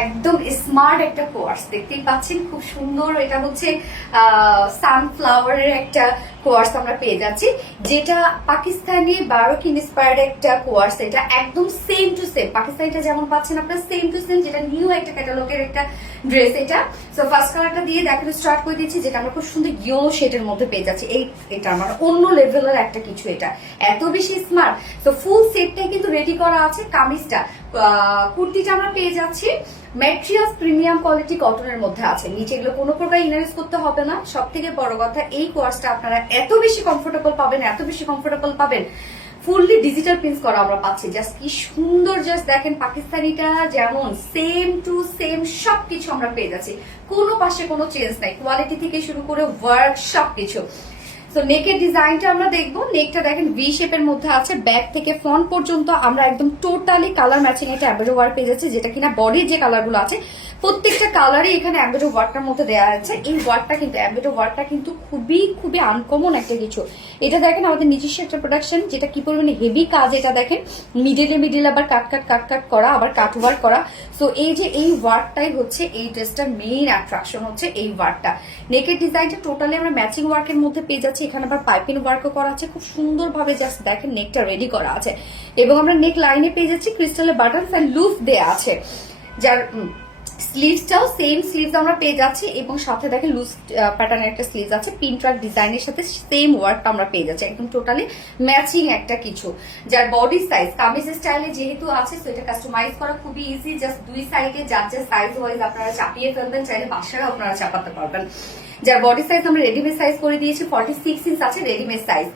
একদম স্মার্ট একটা কোয়ার্স দেখতেই পাচ্ছেন, খুব সুন্দর। এটা হচ্ছে সানফ্লাওয়ারের একটা কোয়ার্স আমরা পেয়ে যাচ্ছি, যেটা পাকিস্তানি বারোক ইন্সপায়ার্ড একটা কোয়ার্স। এটা একদম সেম টু সেম পাকিস্তানিটা যেমন পাচ্ছেন আপনার, সেম টু সেম, যেটা নিউ একটা ক্যাটালগের একটা ড্রেস এটা। সো ফার্স্ট কালারটা দিয়ে দেখানো স্টার্ট করে দিচ্ছি, যেটা আমরা খুব সুন্দর ইয়েলো শেডের মধ্যে পেয়ে যাচ্ছি। এটা আমার অন্য লেভেলের একটা কিছু, এটা এত বেশি স্মার্ট। তো ফুল সেটটাই কিন্তু রেডি করা আছে। কামিজটা কুর্তিটা আমরা পেয়ে যাচ্ছি ম্যাট্রিয়াস প্রিমিয়াম কোয়ালিটি কটনের মধ্যে আছে। নিচে এগুলো কোনো প্রকার ইনার ইউজ করতে হবে না। সব থেকে বড় কথা, এই কোয়ার্সটা আপনারা এত বেশি কমফোর্টেবল পাবেন, ফুললি ডিজিটাল প্রিন্ট করা আমরা পাচ্ছি। জাস্ট কি সুন্দর, জাস্ট দেখেন পাকিস্তানিটা যেমন সেম টু সেম সবকিছু আমরা পেয়ে যাচ্ছি, কোনো পাশে কোনো চেঞ্জ নাই, কোয়ালিটি থেকে শুরু করে ওয়ার্ক সবকিছু। তো নেকের ডিজাইনটা আমরা দেখবো। নেকটা দেখেন ভি শেপের মধ্যে আছে, ব্যাক থেকে ফ্রন্ট পর্যন্ত আমরা একদম টোটালি কালার ম্যাচিং একটা এমব্রয়ডারি ওয়ার্ক পেয়ে যাচ্ছে, যেটা কিনা বডির যে কালারগুলো আছে প্রত্যেকটা কালারই এখানে এমব্রয়ডারি ওয়ার্কটার মধ্যে দেওয়া আছে। এই ওয়ার্কটা কিন্তু এমব্রয়ডারি ওয়ার্কটা কিন্তু খুবই খুবই আনকমন একটা কিছু। এটা দেখেন আমাদের নিজস্ব একটা প্রোডাকশন, যেটা কি পরিমাণে হেভি কাজ। এটা দেখেন মিডিলে আবার কাট করা, আবার কাট ওয়ার্ক করা। সো এই যে এই ওয়ার্কটাই হচ্ছে এই ড্রেসটার মেইন অ্যাট্রাকশন, হচ্ছে এই ওয়ার্কটা। নেকের ডিজাইনটা টোটালি আমরা ম্যাচিং ওয়ার্কের মধ্যে পেয়ে যাচ্ছি। এখানে আবার পাইপিং ওয়ার্কও করা আছে, খুব সুন্দরভাবে জাস্ট দেখেন নেকটা রেডি করা আছে। এবং আমরা নেক লাইনে পেয়ে যাচ্ছি ক্রিস্টালের বাটনস এন্ড লুফ দেয়া আছে, যার স্লিভসটাও সেম স্লিভস আমরা পেয়ে যাচ্ছি। এবং সাথে দেখেন লুজ প্যাটার্নের একটা স্লিভস আছে, পিন ট্রাক ডিজাইনের সাথে সেম ওয়ার্কটা আমরা পেয়ে যাচ্ছি, একদম টোটালি ম্যাচিং একটা কিছু। যার বডি সাইজ কামিজ স্টাইলে যেহেতু আছে, তো এটা কাস্টমাইজ করা খুবই ইজি। জাস্ট দুই সাইডে যার যার সাইজ ওয়াইজ আপনারা চাপিয়ে ফেলবেন, চাইলে বাসায় আপনারা চাপাতে পারবেন। যার বডি সাইজ আমরা রেডিমেড সাইজ করে দিয়েছি, 46 ইঞ্চ আছে রেডিমেড সাইজ।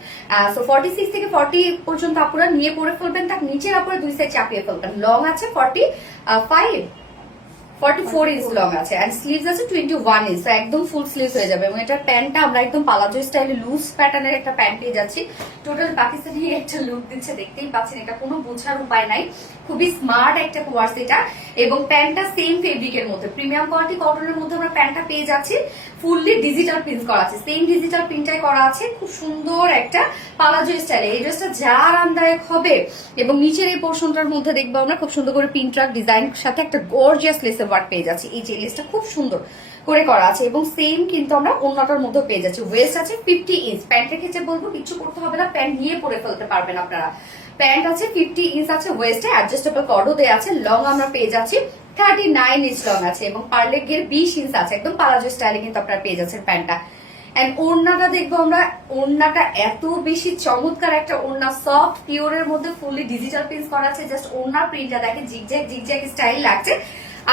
সো 46 থেকে 40 পর্যন্ত আপনারা নিয়ে পরে ফেলবেন, তার নিচের আপনারা দুই সাইড চাপিয়ে ফেলবেন। লং আছে 44 ইঞ্চ লং আছে, এন্ড স্লিভস আছে 21 ইঞ্চ, তো একদম ফুল স্লিভস হয়ে যাবে। এবং এটার প্যান্টটা আমরা একদম পালাজো স্টাইলে লুজ প্যাটার্নের একটা প্যান্ট পেয়ে যাচ্ছি। টোটাল পাকিস্তানি একটা লুক দিচ্ছে, দেখতেই পাচ্ছেন। এটা কোনো বোঝার উপায় নাই, খুবই স্মার্ট একটা কোয়ার্স এটা। এবং প্যান্টটা সেম ফেব্রিকের মধ্যে, প্রিমিয়াম কোয়ালিটি কটনের মধ্যে আমরা প্যান্টটা পেয়ে যাচ্ছি। ফুললি ডিজিটাল প্রিন্ট করা আছে, সেম ডিজিটাল প্রিন্টটাই করা আছে, খুব সুন্দর একটা পালাজো স্টাইলে। এই ড্রেসটা যা আরামদায়ক হবে। এবং নিচের এই পোর্শনটার মধ্যে দেখবো আমরা খুব সুন্দর করে পিন ট্রাক ডিজাইন সাথে একটা গর্জিয়াস লেসের ওয়ার্ক পেয়ে যাচ্ছি। এই যে লেসটা খুব সুন্দর করে করা আছে, এবং সেম কিন্তু আমরা ওড়নাটার মধ্যে পেয়ে যাচ্ছি। ওয়েস্ট আছে 50 ইঞ্চ। প্যান্টের ক্ষেত্রে বলবো কিছু করতে হবে না, প্যান্ট নিয়ে পরে ফেলতে পারবেন আপনারা। প্যান্ট আছে 50 ইঞ্চ আছে, ওয়েস্টে অ্যাডজাস্টেবল কর্ডও দেওয়া আছে। লং আমরা পেয়ে যাচ্ছি 39 ইঞ্চ লং আছে, এবং পারলেগের 20 ইঞ্চ আছে, একদম পালাজো স্টাইলে কিন্তু আপনারা পেয়ে যাচ্ছেন প্যান্টটা। এন্ড ওড়নাটা দেখবো আমরা, ওড়নাটা এত বেশি চমৎকার একটা ওড়না, সফট পিওরের মধ্যে ফুললি ডিজিটাল প্রিন্ট করা আছে। জাস্ট ওড়নার প্রিন্টটা দেখেন, জিগজ্যাগ স্টাইল লাগছে,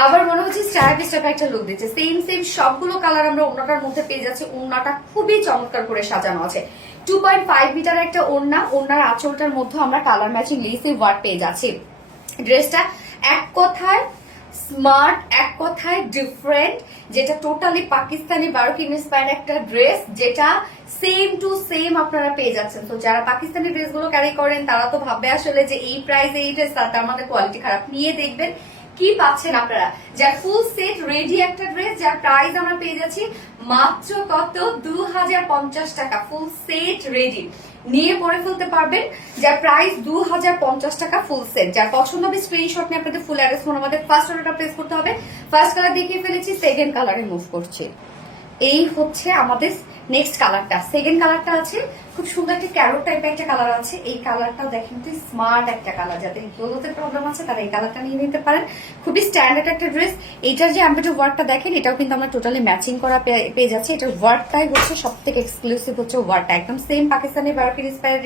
আবার মনে হচ্ছে স্টাইপ একটা লুক দিচ্ছে। সেম সবগুলো কালার আমরা ওড়নাটার মধ্যে পেয়ে যাচ্ছি। ওড়নাটা খুবই চমৎকার করে সাজানো আছে, 2.5 মিটার একটা ওড়না। ওড়নার আঁচলটার মধ্যে আমরা কালার ম্যাচিং লেসি ওয়ার্ক পেয়ে যাচ্ছি। ড্রেসটা এক কথায় স্মার্ট, এক কথায় ডিফারেন্ট, যেটা টোটালি পাকিস্তানি বারোক ইন্সপায়ার্ড একটা ড্রেস, যেটা সেম টু সেম আপনারা পেয়ে যাচ্ছেন। তো যারা পাকিস্তানি ড্রেসগুলো ক্যারি করেন তারা তো ভাববে আসলে যে এই প্রাইসে এই ড্রেস, তাতে আমাদের কোয়ালিটি খারাপ। নিয়ে দেখবেন কি পাচ্ছেন আপনারা, যার ফুল সেট রেডি একটা ড্রেস, যার প্রাইস আমরা পেয়ে যাচ্ছি মাত্র কত, 2050 টাকা। ফুল সেট রেডি নিয়ে পরে ফেলতে পারবেন, যার প্রাইস 2050 টাকা ফুল সেট। যার পছন্দ হবে স্ক্রিনশট নিয়ে আপনাদের ফুল অ্যাড্রেস ফোন আমাদের ফার্স্ট অর্ডারটা প্লেস করতে হবে। ফার্স্ট কালার দেখিয়ে ফেলেছি, সেকেন্ড কালারে মুভ করছি। এই হচ্ছে আমাদের নেক্সট কালারটা। সেকেন্ড কালারটা আছে খুব সুন্দর একটা ক্যারোট টাইপের একটা কালার আছে। এই কালারটাও দেখেন তো স্মার্ট একটা কালার, যাদের গ্লোতে প্রবলেম আছে তারা এই কালারটা নিয়ে নিতে পারেন। খুবই স্ট্যান্ডার্ড একটা ড্রেস। এইটার যে এমব্রয়ডারি ওয়ার্কটা দেখেন, এটাও কিন্তু আমরা টোটালি ম্যাচিং করা পেয়ে যাচ্ছি। এটার ওয়ার্কটাই হচ্ছে সব থেকে এক্সক্লুসিভ, হচ্ছে ওয়ার্কটা একদম সেম পাকিস্তানি বারোক ইন্সপায়ার্ড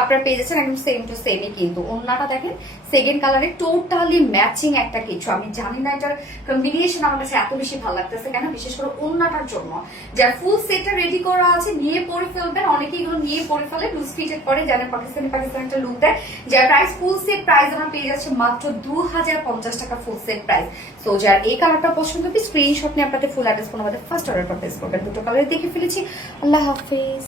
আপনারা পেয়ে যাচ্ছেন, একদম সেম টু সেমই। কিন্তু ওড়নাটা দেখেন সেকেন্ড কালারে টোটালি ম্যাচিং একটা কিছু। আমি জানি না এটার কম্বিনেশন আমার কাছে এত বেশি ভালো লাগতেছে কেন, বিশেষ করে ওড়নাটার জন্য। যার ফুল সেটটা রেডি করা আছে, নিয়ে পরে ফেলবেন। অনেকেই এগুলো নিয়ে পরে ফেলে, লুজ ফিটেড পরে, জানেন পাকিস্তানি একটা লুক দেয়। যার প্রাইস ফুল সেট প্রাইস আমরা পেয়ে যাচ্ছি মাত্র 2050 টাকা ফুল সেট প্রাইস। সো যার এই কালারটা পছন্দ হবে স্ক্রিনশট নিয়ে আপনাদের ফুল অ্যাড্রেস ফোন আমাদের ফার্স্ট অর্ডার প্লেস করবেন। দুটো কালার দেখে ফেলেছি। আল্লাহ হাফিজ।